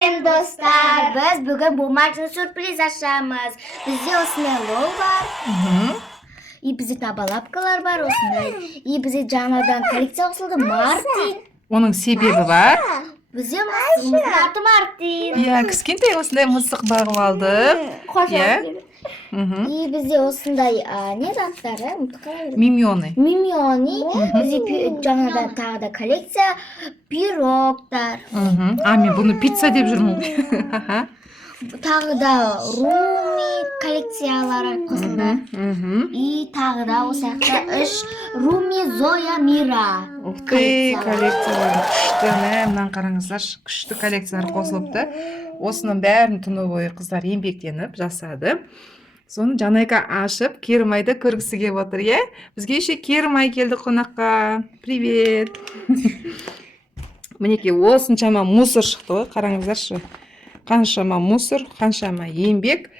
Dostlar, biz bugün bu maçın sürpriz açacağımız. Bizde osmay lol var. Bizde tabalapkalar var osmay. Bizde Cana'dan kolleksiya açıldı Martin. Оның себебі бар. Bizde мысығымыздың аты Martin. Иә, кішкентай осындай мысық бағып алдық. Иә. Bizde осындай не заттары? Мимионы. Мимионы. Bizde Cana'dan tағы да коллекция пирогтар. Мен бұны пицца деп жүрмін ғой. Тағы да руми коллекциялары қосылды. Тағы да осы жақта үш руми Зоя Мира коллекциялар күшті. Мынаны қараңыздар, күшті коллекциялар қосылыпты. Осының бәрін түні бойы қыздар еңбектеніп жасады. Соны Жанайка ашып, Керімайды көргісі келіп отыр, иә? Бізге еще Керімай келді қонаққа. Привет. Мінекей осыншама мусор шықты ғой, қараңыздаршы. Қаншама мусор, қаншама еңбек.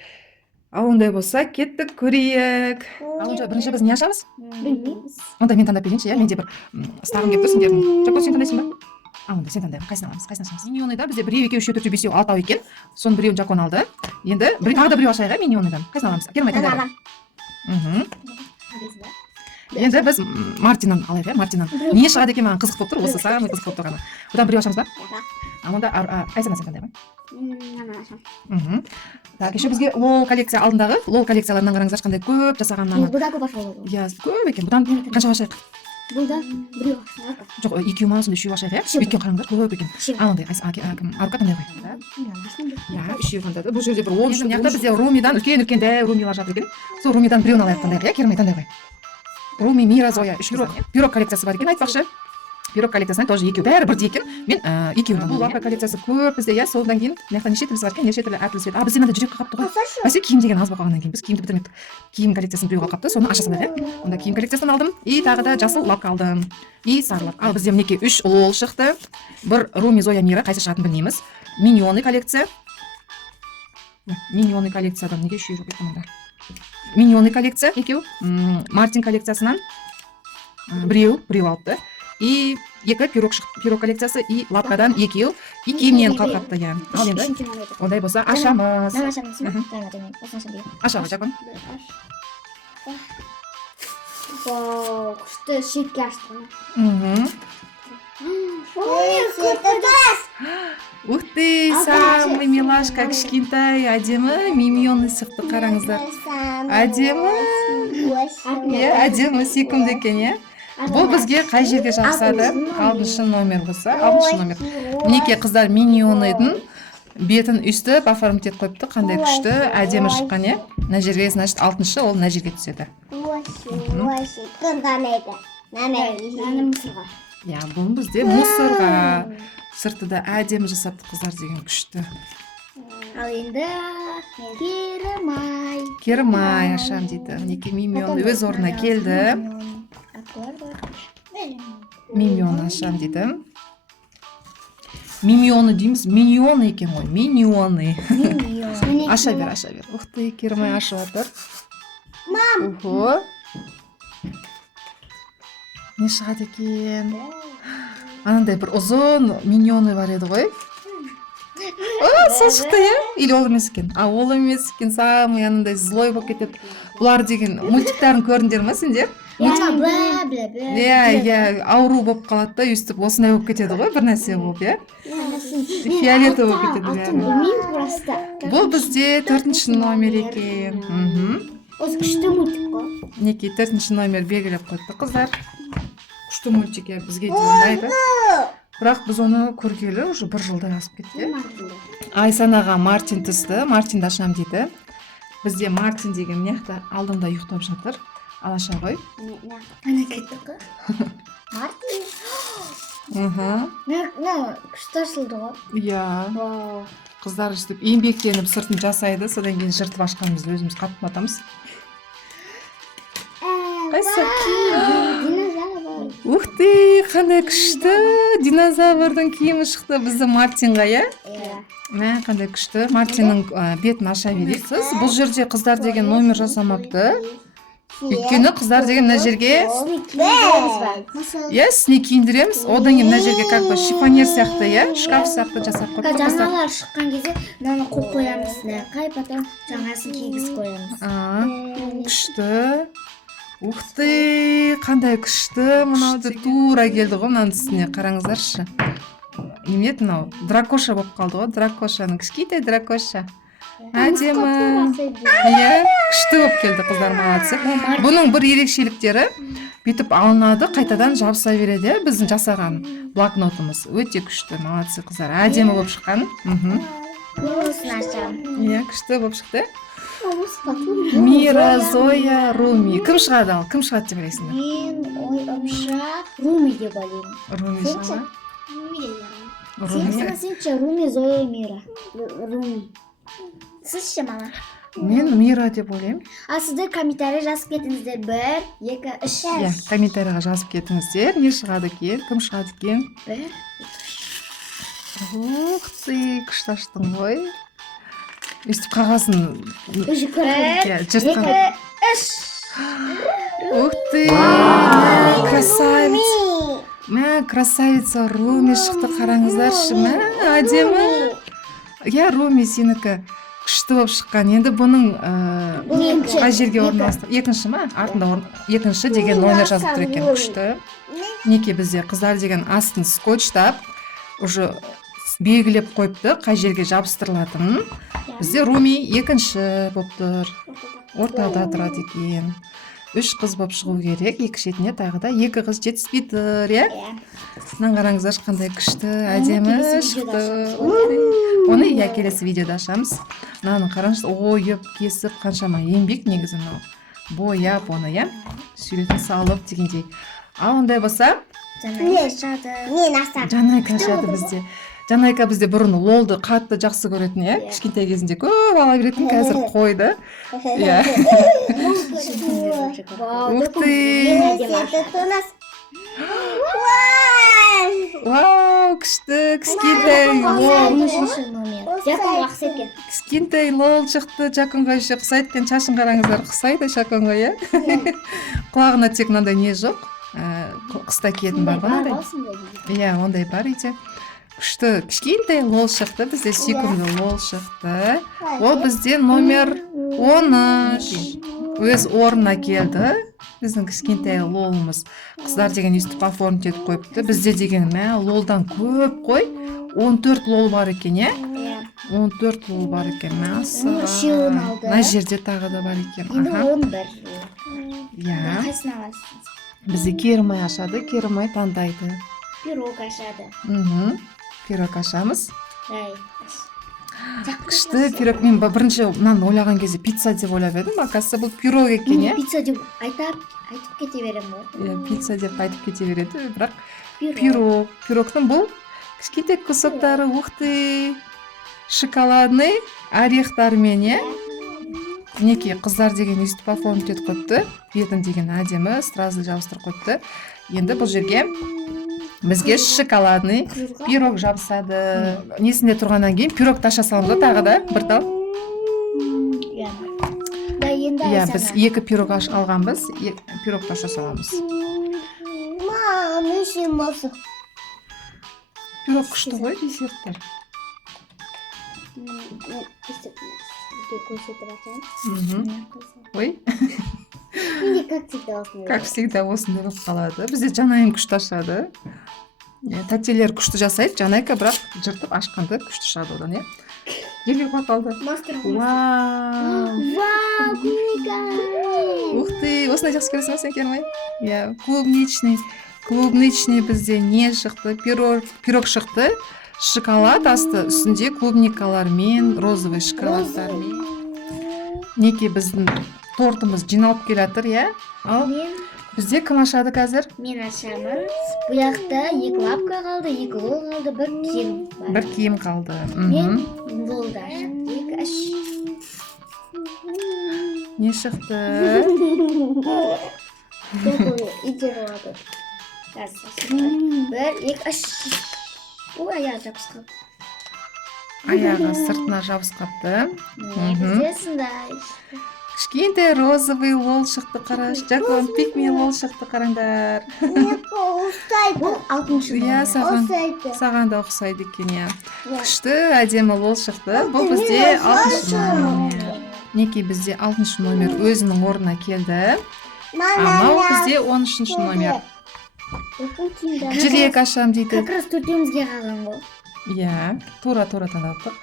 Ал ондай болса, кеттік көрейік. Ал бірінші біз не ашамыз? Білмейміз. Онда мен таңдап берейінші, менде бір стағым келіп тұр сендердің. Жоқ, сен таңдайсың ба? Онда сен таңдайын, қайсыны аламыз, қайсыны ашамыз? Миньоныда бізде біреу, екеу, үшеу, төртеу, бесеу, алтау екен. Соның біреуін Жакон алды. Енді тағы да біреу ашайық, Миньоныдан. Қайсыны аламыз? Керімай таңдайды. Енді біз Мартиннан алайық, Мартиннан. Не шығады екен, маған қызық болып тұр, осы самый қызық болып тұрғаны. Бұдан біреу ашамыз ба? Онда Айсана сен таңдай ма? Так, еще бізге лол коллекция алдындағы, лол коллекцияларынан қараңыздар қандай көп жасағаннан. Бұда көп ашылады. Иә, көп екен. Бұдан қанша ашайық? Бұда біреу ашылады. Жоқ, екеу ма, сонда үшеу ашайық, иә? Өйткені қараңыздар көп екен. Ондай, Арука таңдай ғой. Иә, үшеу таңдады. Бұл жерде бір 10 штук. Яқта бізде Румидан үлкен дәу Румилар жатыр екен. Сол Румидан біреуін алайық таңдайық, иә? Керімай таңдай ғой. Руми, Мира, Зоя, үш пирог коллекциясы бар екен, айтпақшы. Пирог коллекциясынан тоже екеу, бәрі бірдей екен. Мен екеуін алдым. Лапка коллекциясы көп бізде, иә, содан кейін мына неше түрлісі бар екен, неше түрлі әртүрлі свет. Бізде мынада жүрек қақапты ғой. Бәсе киім деген аз болып қалғаннан кейін біз киімді бітірмедік. Киім коллекциясын біреу қақапты, соны аша салайық, иә. Онда киім коллекциясынан алдым, тағы да жасыл лапка алдым. Сары лапка. Ал бізде мінекей 3 лол шықты. Бір Руми, Зоя, Мира, қайсы шығатынын білмейміз. Миньоны коллекция. Миньоны коллекциядан неге үшеу жоқ екен мұнда? Миньоны коллекция екеу. Мартин коллекциясынан біреу алыпты. Екі пирог коллекциясы, лапкадан екеу, киімнен қалқапты, иә. Ал енді, ондай болса, ашамыз. Ашамыз, Жакон. Күшті шетке аштым. Ух ты, самый милашка, кішкентай, әдемі, мимионы сықты қараңыздар. Әдемі, әдемі, сүйкімді екен, иә. Бұл бізге қай жерге жақсады? 6 номер болса, 6 номер. Мінекей қыздар миньоныдың бетін үсті оформить етіп қойыпты, қандай күшті, әдемі шыққан, е? Мына жерге, значит, 6-шы, ол мына жерге түседі. Иә, бұл бізде мусорға. Сырты да әдемі жасапты қыздар деген күшті. Ал енді Керімай ашам дейді. Мінекей мимионы өз орнына келді. Мимионы ашам дейді. Мимионы дейміз, миньоны екен ғой, миньоны. Аша бер. Ух ты, Керімай ашып отыр. Ого. Не шығады екен? Анандай бір ұзын миньоны бар еді ғой. Сол шықты, е? Или ол емес екен? Ол емес екен, самый анандай злой болып кетеді. Бұлар деген мультиктарын көрдіңдер ма сендер? Иә, ауру болып қалады да, өстіп осындай болып кетеді ғой, бір нәрсе болып, иә? Фиолетовый болып кетеді. Бұл бізде 4-ші номер екен. Осы күшті мультик қой. Некей 4-ші номер белгілеп қойды қыздар. Күшті мультик бізге дейін. Бірақ біз оны көргелі уже 1 жылдан асып кетті. Айсанаға Мартин түсті, Мартинді ашам дейді. Бізде Мартин деген мияқта алдында ұйықтап жатыр. Алаша ғой. Ана кетті қой. Мартин. Күшті ашылды ғой. Иә. Қыздар үстіп еңбектеніп сыртын жасайды, содан кейін жыртып ашқанымыз өзіміз қатып батамыз. Қайсы? Ух ты, қандай күшті, динозаврдың киімі шықты бізді Мартинға, иә? Мә, қандай күшті. Мартиннің бетін аша бересіз. Бұл жерде қыздар деген номер жасамапты. Өйткені қыздар деген мына жерге Biz. сіне киіндіреміз, одан кейін мына жерге как бы шифонер сияқты, шкаф сияқты жасап қойып қыздар. Жаңалар шыққан кезде мынаны қойып қоямыз, қай потом жаңасын кигізіп қоямыз. Күшті. Ух ты, қандай күшті. Мынау тура келді ғой мынаның үстіне, қараңыздаршы. Неме еді мынау? Дракоша болып қалды ғой, дракошаның кішкентай дракоша. Әдемі. Күшті болып келді қыздар, молодцы. Бұның бір ерекшеліктері бүйтіп алынады, қайтадан жабыса береді, біздің жасаған блокнотымыз. Өте күшті, молодцы қыздар. Әдемі болып шыққан. Осыны ашамын. Күшті болып шықты. Мира, Зоя, Руми. Кім шығады ал? Кім шығады деп ойлайсыңдар? Мен ойымша Руми деп ойлаймын. Руми шығады. Сенше Руми, Зоя, Мира. Руми. Сіз ше мама? Мен Мира деп ойлаймын. Сіздер комментарий жазып кетіңіздер. 1, 2, 3. Комментарийға жазып кетіңіздер. Не шығады екен? Кім шығады екен? 1. Ух ты, күшті аштың ғой. Өстіп қағазын жыртқан. 2, 3. Ух ты, красавица. Красавица Руми шықты, қараңыздаршы. Әдемі. Руми сенікі күшті болып шыққан. Енді бұның қай жерге орналастырып? Екінші ма? Артында екінші деген номер жазып тұр екен. Күшті. Неке бізде қыздар деген астын скотчтап уже белгілеп қойыпты, қай жерге жабыстырылатынын. Бізде Руми екінші болып тұр. Ортада тұрады екен. 3 қыз болып шығу керек, екі шетіне тағы да 2 қыз жетіспей тұр, Мынаны қараңыздар, қандай күшті, әдемі шықты. Оны келесі видеода ашамыз. Мынаны қараңыз, ойып, кесіп, қаншама еңбек негізі мынау. Бояп оны, суретін салып дегендей. Ал ондай болса, Жанайка ашады бізде. Жанайка бізде бұрын лолды қатты жақсы көретін, кішкентай кезінде көп ала беретін, қазір қойды. Ух ты! Вау, күшті, кішкентай лол шықты, Жаконға еще ұқсайды екен, шашын қараңыздар, ұқсайды Жаконға, Құлағына тек мынандай не жоқ, қыста киетін бар ғой, ондай бар үйде. Күшті, кішкентай лол шықты, бізде сүйкімді лол шықты. Ол бізде номер 13. Өз орнына келді. Біздің кішкентай лолымыз. Қыздар деген өстіп оформить етіп қойыпты. Бізде деген лолдан көп қой. 14 лол бар екен, 14 лол бар екен. Мына жерде тағы да бар екен. Енді 11. Қайсын аласыз? Бізде керімай ашады, керімай таңдайды. Пирог ашады. Пирог ашамыз. Күшті пирог. Мен бірінші мынаны ойлаған кезде пицца деп ойлап едім, оказывается бұл пирог екен, Пицца деп айтып кете берем ғой. Пицца деп айтып кете береді, бірақ пирог. Пирогтың бұл кішкентай кусоктары, ух ты, шоколадный орехтармен, Неке қыздар деген өстіп оформить етіп қойыпты. Бетін деген әдемі, сразу жабыстырып қойыпты. Енді бұл жерге бізге шоколадный пирог жабысады. Несінде тұрғаннан кейін пирог таша саламыз тағы да бір тал. Біз 2 пирог алғанбыз, пирог таша саламыз. Пирог күшті ғой, десерттер. Ой. Как всегда осындай болып қалады. Бізде Жанайым күшті ашады. Тәтелер күшті жасайды, Жанайка бірақ жыртып ашқанды күшті шығады одан, Елге қалды. Вау, клубника. Ух ты, осындай жақсы көресің сен, Керімай? Клубничный бізде не шықты, пирог шықты. Шоколад асты, үстінде клубникалармен, розовый шоколадтармен. Неке біздің тортымыз жиналып келатыр, Ал бізде кім ашады қазір? Мен ашамын. Бұяқта 2 лапка қалды, 2 лол қалды, 1 киім бар. 1 киім қалды. Мен лолды ашам. 2, 3. Не шықты? Иде болады. 1, 2, 3. Ой, аяғы жабысқап. Аяғы сыртына жабысқапты. Бізде сындай. Кішкентай розовый лол шықты қараш. Жакон пикми лол шықты қараңдар. Бұл 6-шы Иә, саған да ұқсайды екен, иә. Күшті әдемі лол шықты. Бұл бізде 6-шы номер. Неке бізде 6-шы номер өзінің орнына келді. Мынау бізде 13-шы номер. Жүрек ашам дейді. Как раз төртеумізге қалған ғой. Иә, тура танаптық.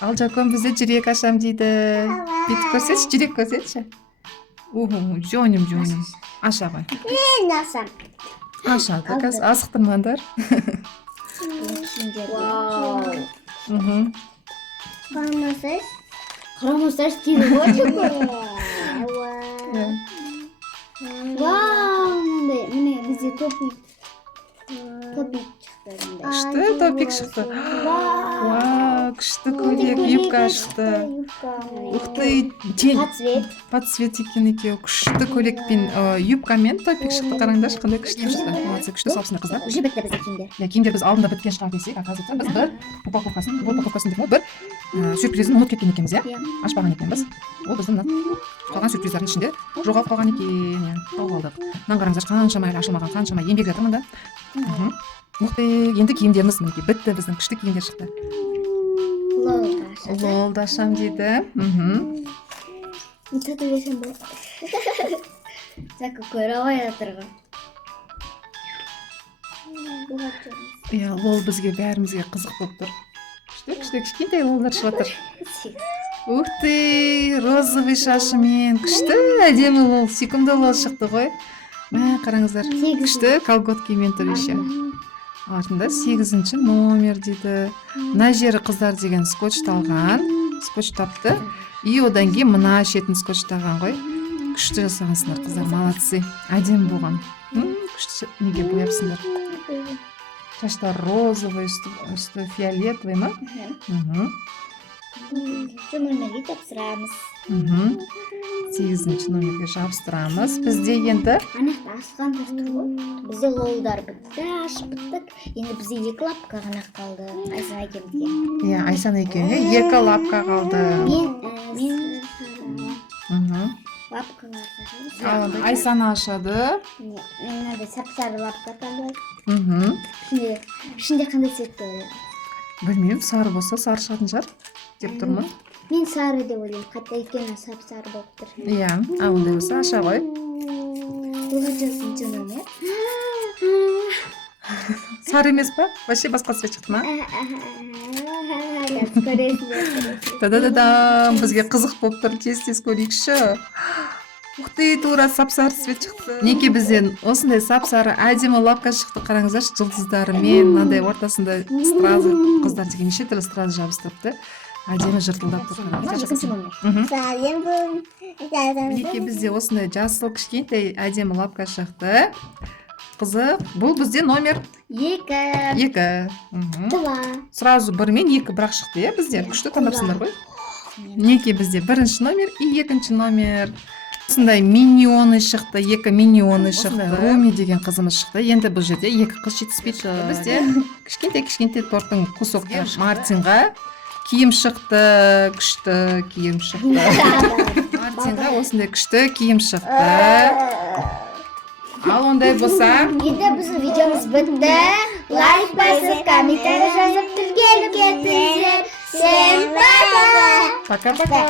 Ал Жакон бізде жүрек ашам дейді. Бүйтіп көрсетші, жүрек көрсетші. Жоним. Аша ғой. Мен асам. Ашады, қазір асықтырмаңдар. Қарамасаш дейді ғой. Вау, міне бізде топик шықты. Күшті топик шықты. Вау, күшті көйлек, юбка шықты. Ух ты, под цвет екен екеу. Күшті көйлекпен, юбкамен топик шықты. Қараңдаршы, қандай күшті шықты. Молодцы, күшті салсыңдар қыздар. Уже бітті бізде киімдер. Я киімдер біз алдында біткен шығар десек, оказывается, біз бір упаковкасын деп бір сюрпризін ұмытып кеткен екенбіз, иә? Ашпаған екенбіз. Ол біздің қалған сюрприздердің ішінде жоғалып қалған екен, иә. Тауып алдық. Мынаны қараңыздар, қаншама әлі ашылмаған, қаншама еңбек жатыр мында. Ух ты, енді киімдеріміз мінекей бітті, біздің күшті киімдер шықты. Лол да ашам дейді. Зәкі көрі жатырға. Иә, лол бізге бәрімізге қызық болып тұр. Күшті кішкентай лолдар шығып жатыр. Ух ты, розовый шашымен. Күшті әдемі лол, сүйкімді лол шықты ғой. Мә, қараңыздар. Күшті колготкимен тұр еще. Артында 8-ші номер дейді. Мына жері қыздар деген скотч талған. Скотч тапты. И одан кейін мына шетін скотч таған ғой. Күшті жасағансыңдар қыздар, молодцы. Әдемі болған. Күшті неге бояпсыңдар. Шаштар розовый, үсті фиолетовый ма? Нөмерге тапсырамыз. 8-ші номерге жабыстырамыз. Бізде енді Анақта асқан тұрды ғой. Бізде лолдар бітті, ашып біттік. Енді бізде 2 лапка ғана қалды. Айсан екеумізге. Иә, Айсан екеуіне 2 лапка қалды. Мен лапкаларды. Айсан ашады. Мен мынандай сап-сары лапка қалды. Ішінде қандай цветті ойлаймын? Білмеймін, сары болса сары шығатын шығар деп тұрмын. Мен сары деп ойлаймын, қатта екені сап-сары болып тұр. Иә, ондай болса аша ғой. Бұл 6-шы номер. Сары емес па? Вообще басқа цвет шықты ма? Қазір көресіңдер. Та-да-да-дам, бізге қызық болып тұр, тез көрейікші. Ух ты, тура сап-сары цвет шықты. Неке бізден осындай сап-сары әдемі лапка шықты, қараңыздаршы, жұлдыздарымен, мынандай ортасында стразы, қыздар деген неше түрлі стразы жабыстырыпты. Әдемі жыртылдап тұр. 6-шы номер. Неке бізде осындай жасыл кішкентай әдемі лапка шықты. Қызық, бұл бізде номер 2. Сразу 1 мен 2 бірақ шықты, е, бізде күшті таңдапсыңдар ғой. Неке бізде 1-ші номер и 2-ші номер. Осындай миньоны шықты, 2 миньоны шықты. Руми деген қызымыз шықты. Енді бұл жерде 2 қыз жетіспейді. Бізде кішкентай торттың кусоктар Мартинға киім шықты, күшті киім шықты. Мартинға осындай күшті киім шықты. Ал ондай болса, Енді біздің видеомыз бітті. Лайк басып, комментарий жазып, тілге іліп кетіңіздер. Всем пока! пока-пока.